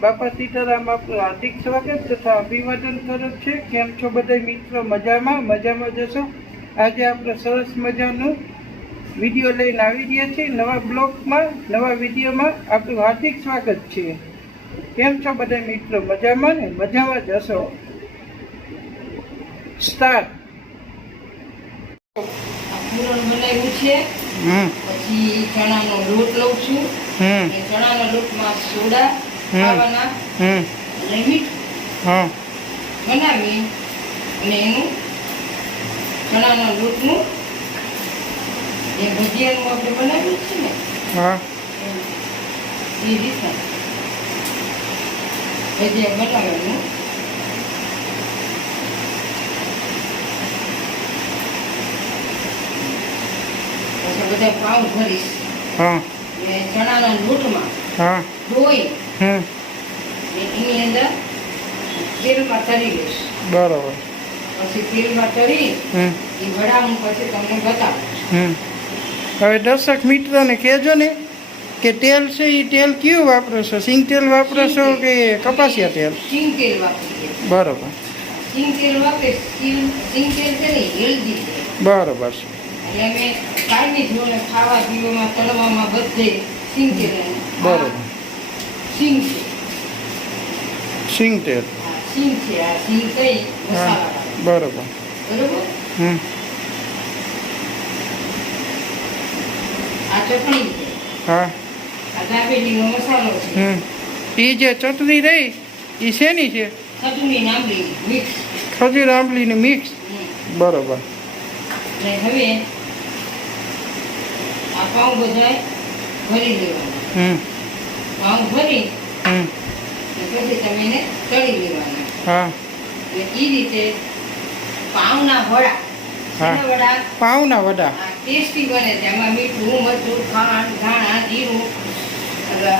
બાપા સીતારામ આપનું હાર્દિક સ્વાગત તથા અભિવાદન કરું છે। કેમ છો બધા મિત્રો? મજામાં જશો। આજે આપણે સરસ મજાનું વિડીયો લઈને આવી રહ્યા છીએ। નવા બ્લોગમાં નવા વિડીયોમાં આપનું હાર્દિક સ્વાગત છે। કેમ છો બધા મિત્રો? મજામાં ને? મજામાં જશો। સ્ટાર્ટ। પૂરણ બનાવ્યું છે, પછી ચણાનો લોટ લઉં છું, ચણાના લોટમાં સોડા ખાવાના અને મીઠું બનાવી અને એનું ચણાના લોટનું એ ભજીયાનું આપણે બનાવ્યું છે ને એ રીતે ભજીયા બનાવવાનું। બધા પાઉં ભરીશ ચણાના લોટમાં ધોઈ એની અંદર તેલમાં તરી લઈશ। બરોબર। પછી તેલમાં તરી એ વડાનું પછી તમને બતાવું। હવે દર્શક મિત્રોને કહેજો ને કે તેલ છે એ તેલ કયું વાપરો છો? સિંગ તેલ વાપરો છો કે કપાસિયા તેલ? સિંગ તેલ વાપરીએ। બરોબર। સિંગ તેલ વાપરે સિંગ તેલ છે ને હેલ્ધી છે। બરોબર છે। એટલે અમે કાઢી જોને ખાવા પીવામાં તળવામાં બધે સિંગ તેલ। બરોબર। સિંગ છે, સિંગ તેલ। સિંગ છે, આ સિંગ કઈ મસાલા બરોબર। બરોબર। આ ચટણી છે, હા, આ દાબેલીનો મસાલો છે। એ જે ચટણી રહી એ શેની છે? ખજૂરની આંબલી મિક્સ। ખજૂર આંબલીની મિક્સ। બરોબર। અને હવે આ પાઉં બધાય ભરી લેવાના। પાઉં ભરી પછી તમે એને તળી લેવાના। હા, અને એ રીતે પાઉંના વડા, વડા પાઉંના વડા ટેસ્ટી બને છે। એમાં મીઠું, મરચું, ખાંડ, ધાણા, જીરું,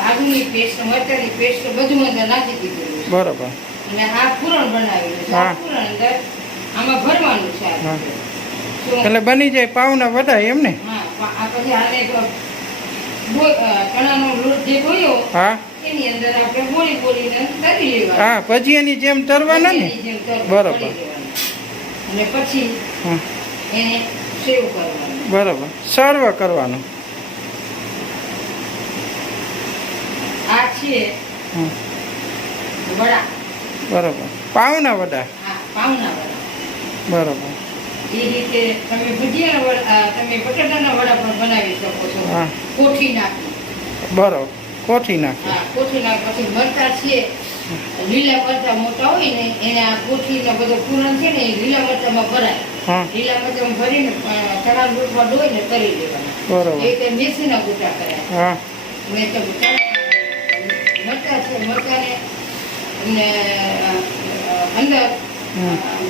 આદુની પેસ્ટ, મરચાંની પેસ્ટ બધું અંદર નાખી દીધું। બરોબર। અને આ પૂરણ બનાવેલું છે। આ પૂરણ અંદર આમાં ભરવાનું છે। એટલે બની જાય પાઉંના વડા એમ ને? હા, આ પછી આને ચણાનો લોટ જે ગોળ્યો એની અંદર આપણે બોળીને તરી લેવાનું। હા, ભજીયાની જેમ તરવાના ને? બરોબર। અને પછી એને સેવ કરવાનું। બરોબર, સર્વ કરવાનું। આ છે વડા। બરોબર, પાઉંના વડા। હા, પાઉંના વડા। બરોબર। એ રીતે તમે ભજીયાના વડા, તમે બટાટાના વડા પણ બનાવી શકો છો। કોઠી નાખી। બરોબર, કોઠી નાખી। હા, કોઠી નાખી। પછી મરચાં છે, લીલા મરચાં મોટા હોય ને એને આ કોઠીનો બધો પૂરણ છે ને એ લીલા મરચાંમાં ભરાય। લીલા મરચાં ભરીને ચણા લોટમાં ડોઈને તરી દેવાના। બરોબર। એ રીતે મેથીના ગોટા કર્યા। મરચાં છે, મરચાંને અંદર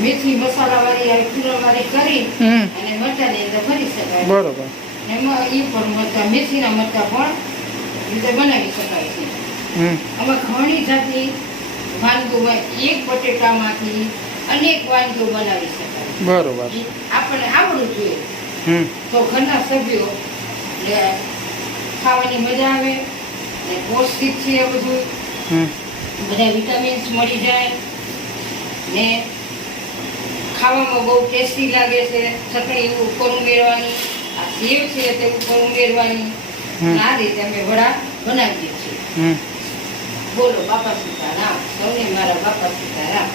મેથી મસાલા વાળી પૂરણ વાળી કરી અને મરચાંની અંદર ભરી શકાય। બરોબર। એમાં એ પણ મરચાં, મેથીના મરચાં પણ રીતે બનાવી શકાય છે। આમાં ઘણી જાતની વાનગીઓમાં એક બટેટામાંથી અનેક વાનગીઓ બનાવી શકાય। બરોબર। આપણને આવડવું જોઈએ તો ઘરના સભ્યો ખાવાની મજા આવે અને પૌષ્ટિક છે એ બધું, બધા વિટામિન્સ મળી જાય ને ખાવામાં બહુ ટેસ્ટી લાગે છે। ચટણી ઉપર ઉમેરવાની, આ સેવ છે તે ઉપર ઉમેરવાની, આ રીતે અમે વડા બનાવીએ છીએ। બોલો બાપા સીતારામ, સૌને મારા બાપા સીતારામ।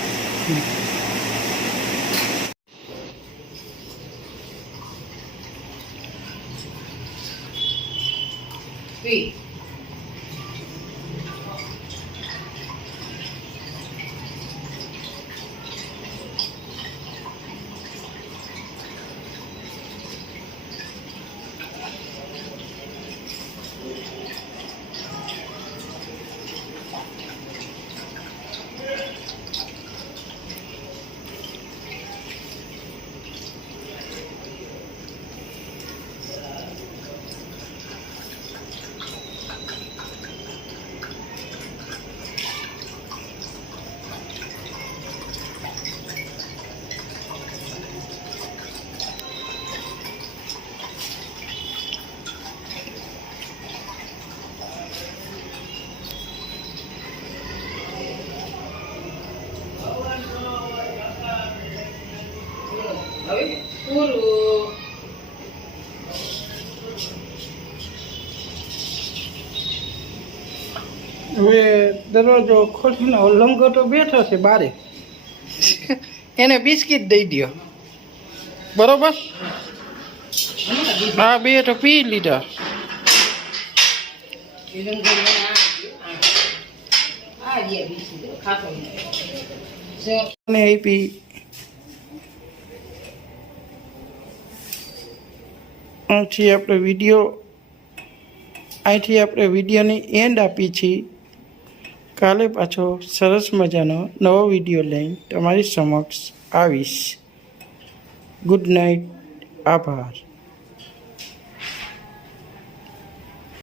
હવે દરવાજો ખોલીને લંગોટો બેઠો છે બારે એને બિસ્કિટ દઈ દો બરોબર હા બે તો પી લીધા અને આપી અહીંથી આપણે વિડીયોની એન્ડ આપી છીએ કાલે પાછો સરસ મજાનો નવો વિડીયો લઈને તમારી સમક્ષ આવીશ ગુડ નાઇટ આભાર